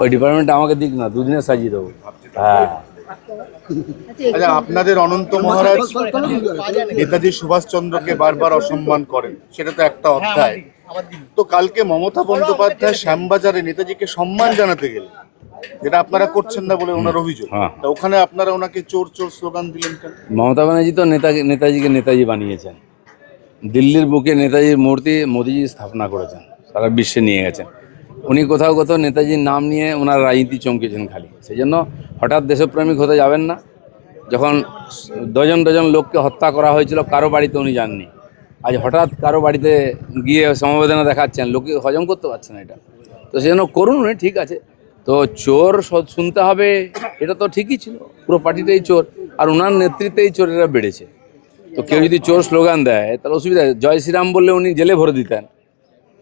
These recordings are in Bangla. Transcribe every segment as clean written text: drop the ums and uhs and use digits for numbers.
ওই ডিপার্টমেন্ট আমাকে দিক না, দুদিনে সাজিয়ে দেবো। হ্যাঁ, আচ্ছা, আপনাদের অনন্ত মহারাজ নেতাজি সুভাষচন্দ্রকে বারবার অসম্মান করেন, সেটা তো একটা অধ্যায়। তো কালকে মমতা বন্দ্যোপাধ্যায় শ্যামবাজারে নেতাজিকে সম্মান জানাতে গেলেন, যেটা আপনারা করছেন না বলে ওনার অভিযোগ। হ্যাঁ। তা ওখানে আপনারা ওনাকে চোর চোর স্লোগান দিলেন কেন? মমতা ব্যানার্জি তো নেতাজিকে নেতাজি বানিয়েছেন। দিল্লির বুকে নেতাজির মূর্তি মোদিজি স্থাপনা করেছেন, সারা বিশ্বে নিয়ে গেছেন। উনি কোথাও কোথাও নেতাজির নাম নিয়ে ওনার রাজনীতি চমকেছেন খালি। সেই জন্য হঠাৎ দেশপ্রেমিক হতে যাবেন না। যখন ডজন ডজন লোককে হত্যা করা হয়েছিল, কারো বাড়িতে উনি যাননি। আজ হঠাৎ কারো বাড়িতে গিয়ে সমবেদনা দেখাচ্ছেন, লোকে হজম করতে পারছে না এটা। তো সেই জন্য করুন উনি, ঠিক আছে। তো চোর শুনতে হবে, এটা তো ঠিকই ছিল, পুরো পার্টিটাই চোর, আর ওনার নেতৃত্বেই চোরেরা বেড়েছে। তো কেউ যদি চোর স্লোগান দেয় তাহলে অসুবিধা, জয় শ্রীরাম বললে উনি জেলে ভরে দিতেন।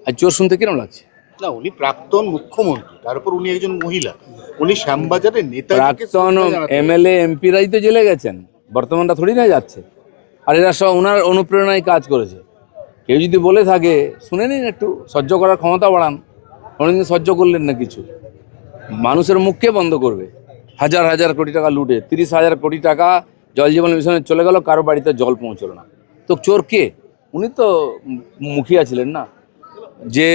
আর চোর শুনতে কিরম লাগছে? না, উনি প্রাক্তন মুখ্যমন্ত্রী, তারপর উনি একজন মহিলা, উনি শ্যামবাজারে নেতাজিকে প্রাক্তন শ্রদ্ধা জানাতে গেলেন। এমএলএ এমপিরাই তো জেলে গেছেন, বর্তমানটা থোড়ি না যাচ্ছে। আর এরা সব ওনার অনুপ্রেরণায় কাজ করেছে। কেউ যদি বলে থাকে শুনে নিন, একটু সহ্য করার ক্ষমতা বাড়ান। কোনোদিন সহ্য করলেন না কিছু, মানুষের মুখকে বন্ধ করবে। হাজার হাজার কোটি টাকা লুটে, 30,000 কোটি টাকা জল জীবন মিশনে চলে গেল, কারো বাড়িতে জল পৌঁছলো না। তো চোর কে? উনি তো মুখিয়া ছিলেন না। যে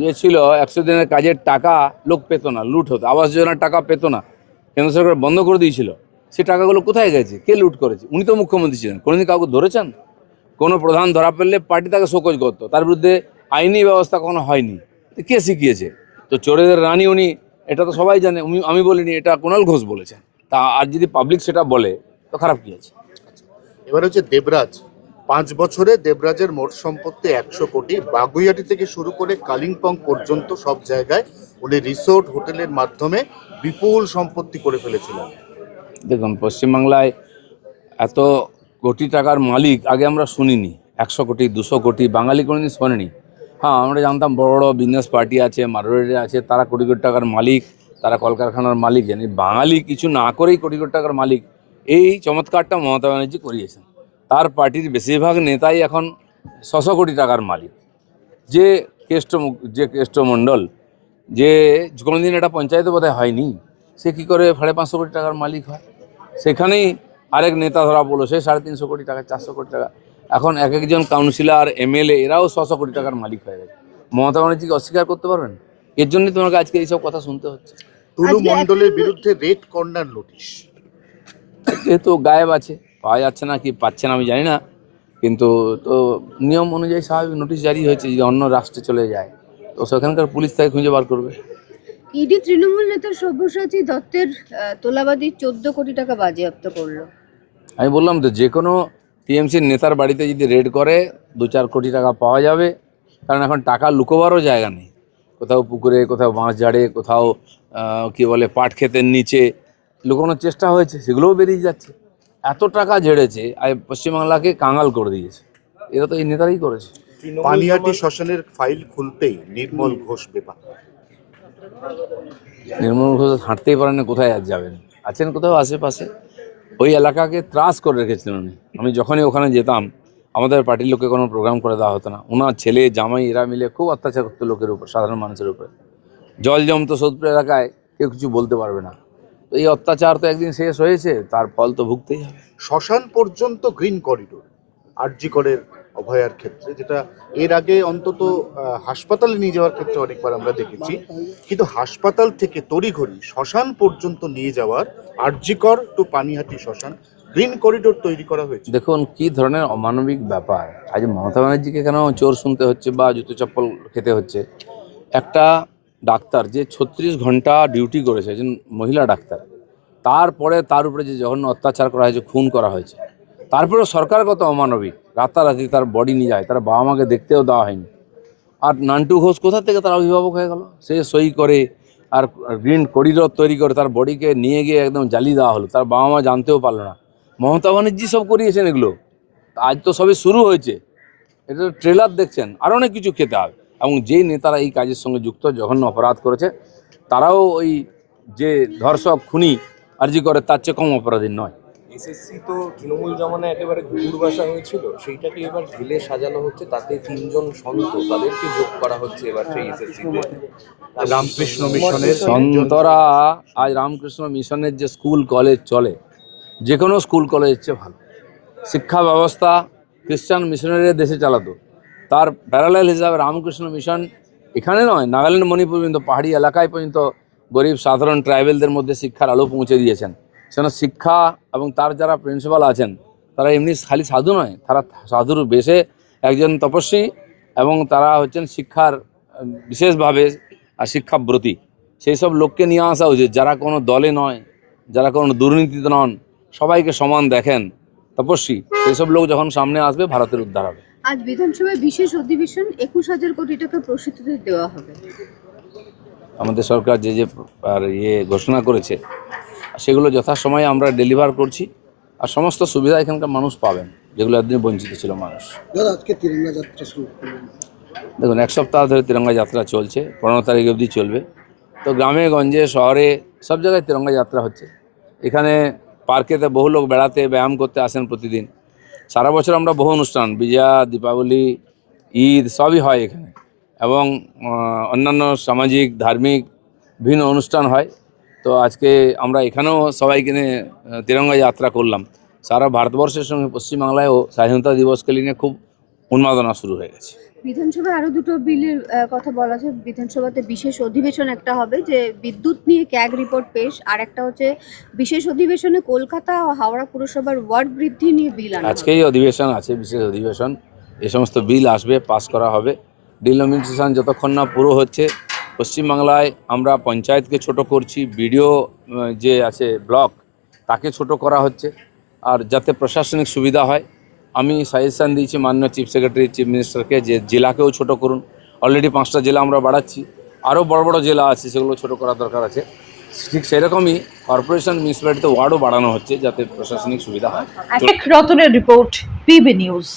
ইয়ে ছিল, 100 দিনের কাজের টাকা লোক পেত না, লুট হতো। আবাস যোজনার টাকা পেত না, কেন্দ্র সরকার বন্ধ করে দিয়েছিল। সে টাকাগুলো কোথায় গেছে? কে লুট করেছে? উনি তো মুখ্যমন্ত্রী ছিলেন, কোনোদিন কাউকে ধরেছেন? কোনো প্রধান ধরা পড়লে পার্টি তাকে শোকজ করতো, তার বিরুদ্ধে আইনি ব্যবস্থা কখনো হয়নি। কে শিখিয়েছে? তো চোরেদের রানী উনি, এটা তো সবাই জানে। আমি বলিনি, এটা কুণাল ঘোষ বলেছেন। তা আর যদি পাবলিক সেটা বলে তো খারাপ কি আছে? এবার হচ্ছে দেবরাজ, 5 বছরে দেবরাজের মোট সম্পত্তি 100 কোটি। বাগুইয়াটি থেকে শুরু করে কালিম্পং পর্যন্ত সব জায়গায় উনি রিসোর্ট হোটেলের মাধ্যমে বিপুল সম্পত্তি করে ফেলেছিলেন। দেখুন, পশ্চিমবাংলায় এত কোটি টাকার মালিক আগে আমরা শুনিনি। 100 কোটি 200 কোটি বাঙালি কোনোদিন শোনেনি। হ্যাঁ, আমরা জানতাম বড় বড় বিজনেস পার্টি আছে, মারোয়ারি আছে, তারা কোটি কোটি টাকার মালিক, তারা কলকারখানার মালিক। জানি বাঙালি কিছু না করেই কোটি কোটি টাকার মালিক। এই চমৎকারটা মমতা ব্যানার্জি করিয়েছেন। তার পার্টির বেশিরভাগ নেতাই এখন 600 কোটি টাকার মালিক। যে কেষ্টমণ্ডল, যে কোনোদিন এটা পঞ্চায়েতে বোধহয় হয়নি, সে কী করে 550 কোটি টাকার মালিক হয়? সেখানেই আরেক নেতা ধরা পড়লো, সে 350 কোটি টাকা, 400 কোটি টাকা। এখন এক একজন কাউন্সিলর, এমএলএ, এরাও 600 কোটি টাকার মালিক হয়ে গেছে। মমতা ব্যানার্জিকে অস্বীকার করতে পারবেন? এর জন্যই তোমাকে আজকে এইসব কথা শুনতে হচ্ছে। টুলু মণ্ডলের বিরুদ্ধে রেড কর্নার নোটিশ। যেহেতু গায়েব আছে, পাওয়া যাচ্ছে না, কি পাচ্ছে না আমি জানি না, কিন্তু তো নিয়ম অনুযায়ী স্বাভাবিক নোটিশ জারি হয়েছে। যদি অন্য রাষ্ট্রে চলে যায় তো সেখানকার পুলিশ তাকে খুঁজে বার করবে। ইডি তৃণমূল নেতা সব্যসাচী দত্তের তোলাবাদী 14 কোটি টাকা বাজেয়াপ্ত করলো। আমি বললাম তো, যে কোনো টিএমসির নেতার বাড়িতে যদি রেড করে 2-4 কোটি টাকা পাওয়া যাবে। কারণ এখন টাকা লুকোবারও জায়গা নেই। কোথাও পুকুরে, কোথাও বাঁশ ঝাড়ে, কোথাও কি বলে পাট ক্ষেতের নিচে লুকোনোর চেষ্টা হয়েছে, সেগুলোও বেরিয়ে যাচ্ছে। এত টাকা ঝেড়েছে, আর পশ্চিমবাংলাকে কাঙাল করে দিয়েছে। এরা তো এই নেতারাই করেছে। পানিহাটি শ্মশানের ফাইল খুলতেই নির্মল ঘোষ বেপা। নির্মল ঘোষ হাঁটতেই পারেন না, কোথায় আর যাবেন? আছেন কোথাও আশেপাশে। ওই এলাকাকে ত্রাস করে রেখেছিলেন উনি। আমি যখনই ওখানে যেতাম, আমাদের পার্টির লোককে কোনো প্রোগ্রাম করে দেওয়া হতো না। ওনার ছেলে জামাই এরা মিলে খুব অত্যাচার করতো লোকের উপর, সাধারণ মানুষের উপরে। জল জমতো সোদপুর এলাকায়, কেউ কিছু বলতে পারবে না। তো এই অত্যাচার তো একদিন শেষ হয়েছে, তার ফল তো ভুগতেই হবে। শ্মশান পর্যন্ত গ্রিন করিডোর আরজি করের অভয়ার ক্ষেত্রে, যেটা এর আগে অন্তত হাসপাতালে নিয়ে যাওয়ার ক্ষেত্রে অনেকবার আমরা দেখেছি, কিন্তু হাসপাতাল থেকে তড়িঘড়ি শ্মশান পর্যন্ত নিয়ে যাওয়ার আরজি কর টু পানিহাটি শ্মশান গ্রিন করিডোর তৈরি করা হয়েছে। দেখুন কি ধরনের অমানবিক ব্যাপার। আজ মমতা ব্যানার্জিকে কেন চোর শুনতে হচ্ছে বা জুতো চপ্পল খেতে হচ্ছে? একটা ডাক্তার যে 36 ঘন্টা ডিউটি করেছে, একজন মহিলা ডাক্তার, তারপরে তার উপরে যে জঘন্য অত্যাচার করা হয়েছে, খুন করা হয়েছে, তারপরে সরকার কত অমানবিক, রাতারাতি তার বডি নিয়ে যায়, তার বাবা মাকে দেখতেও দেওয়া হয়নি। আর নান্টু ঘোষ কোথা থেকে তার অভিভাবক হয়ে গেল? সে সই করে আর গ্রিন করিডোর তৈরি করে তার বডিকে নিয়ে গিয়ে একদম জ্বালিয়ে দেওয়া হলো, তার বাবা মা জানতেও পারলো না। মমতা ব্যানার্জি সব করিয়েছেন এগুলো। আজ তো সবে শুরু হয়েছে, এটা ট্রেলার দেখছেন, আরও অনেক কিছু খেতে হবে। এবং যেই নেতারা এই কাজের সঙ্গে যুক্ত, জঘন্য অপরাধ করেছে, তারাও ওই যে ধর্ষক খুনি আরজি করে তার চেয়ে কম অপরাধী নয়। এসএসসি তো তৃণমূল জমানায় একেবারে ঘুঘুর বাসা হয়েছিল, সেইটাকে এবার ঢেলে সাজানো হচ্ছে, তাতে 3জন সন্ত তাদেরকে যোগ করা হচ্ছে এবার সেই এসএসসিতে। রামকৃষ্ণ মিশনের সন্তরা আজ রামকৃষ্ণ মিশনের যে স্কুল কলেজ চলে, যে কোনো স্কুল কলেজের চেয়ে ভালো শিক্ষা ব্যবস্থা খ্রিস্টান মিশনারিরা দেশে চালাতো, তার প্যারালাল হিসাবে রামকৃষ্ণ মিশন এখানে নয়, নাগাল্যান্ড মণিপুর পর্যন্ত পাহাড়ি এলাকায় পর্যন্ত গরিব সাধারণ ট্রাইবেলদের মধ্যে শিক্ষার আলো পৌঁছে দিয়েছেন। সেখানে শিক্ষা এবং তার যারা প্রিন্সিপাল আছেন তারা এমনি খালি সাধু নয়, তারা সাধুর বেশে একজন তপস্বী এবং তারা হচ্ছেন শিক্ষার বিশেষভাবে আর শিক্ষাব্রতী। সেই সব লোককে নিয়ে আসা উচিত, যারা কোনো দলে নয়, যারা কোনো দুর্নীতিতে নন, সবাইকে সমান দেখেন, তপস্বী। সেই সব লোক যখন সামনে আসবে ভারতের উদ্ধার হবে। আজ বিধানসভায় বিশেষ অধিবেশন, 21,000 কোটি টাকা প্রসূতিতে দেওয়া হবে। আমাদের সরকার যে আর ঘোষণা করেছে সেগুলো যথাসময়ে আমরা ডেলিভার করছি, আর সমস্ত সুবিধা এখানকার মানুষ পাবেন যেগুলো একদিন বঞ্চিত ছিল মানুষ। আজকে তিরঙ্গা যাত্রা শুরু করলেন। দেখুন, এক সপ্তাহ ধরে তিরঙ্গা যাত্রা চলছে, 15 তারিখ অবধি চলবে। তো গ্রামে গঞ্জে শহরে সব জায়গায় তিরঙ্গা যাত্রা হচ্ছে। এখানে পার্কেতে বহু লোক বেড়াতে ব্যায়াম করতে আসেন প্রতিদিন। সারা বছর আমরা বহু অনুষ্ঠান, বিজয়া, দীপাবলি, ঈদ সবই হয় এখানে, এবং অন্যান্য সামাজিক ধার্মিক বিভিন্ন অনুষ্ঠান হয়। তো আজকে আমরা এখানেও সবাইকে নিয়ে তিরঙ্গা যাত্রা করলাম। সারা ভারতবর্ষের সঙ্গে পশ্চিমবাংলায়ও স্বাধীনতা দিবসকে নিয়ে খুব উন্মাদনা শুরু হয়ে গেছে। বিধানসভায় আরো দুটো বিলের কথা বলা আছে। বিধানসভাতে বিশেষ অধিবেশন একটা হবে, যে বিদ্যুৎ নিয়ে ক্যাগ রিপোর্ট পেশ, আর একটা হচ্ছে বিশেষ অধিবেশনে কলকাতা ও হাওড়া পুরসভার ওয়ার্ড বৃদ্ধি নিয়ে বিল আনা হবে। আজকেই অধিবেশন আছে, বিশেষ অধিবেশন, এই সমস্ত বিল আসবে, পাস করা হবে। ডিলিমিটেশন যতক্ষণ না পুরো হচ্ছে, পশ্চিমবাংলায় আমরা পঞ্চায়েতকে ছোট করছি, বিডিও যে আছে ব্লক তাকে ছোট করা হচ্ছে, আর যাতে প্রশাসনিক সুবিধা হয়। আমি সাজেশান দিয়েছি মাননীয় চিফ সেক্রেটারি, চিফ মিনিস্টারকে, যে জেলাকেও ছোট করুন। অলরেডি 5টা জেলা আমরা বাড়াচ্ছি, আরও বড় বড় জেলা আছে, সেগুলো ছোট করার দরকার আছে। ঠিক সেরকমই কর্পোরেশন মিউনিসিপ্যালিটিতে ওয়ার্ডও বাড়ানো হচ্ছে যাতে প্রশাসনিক সুবিধা হয়। রতনের রিপোর্ট, পিবি নিউজ।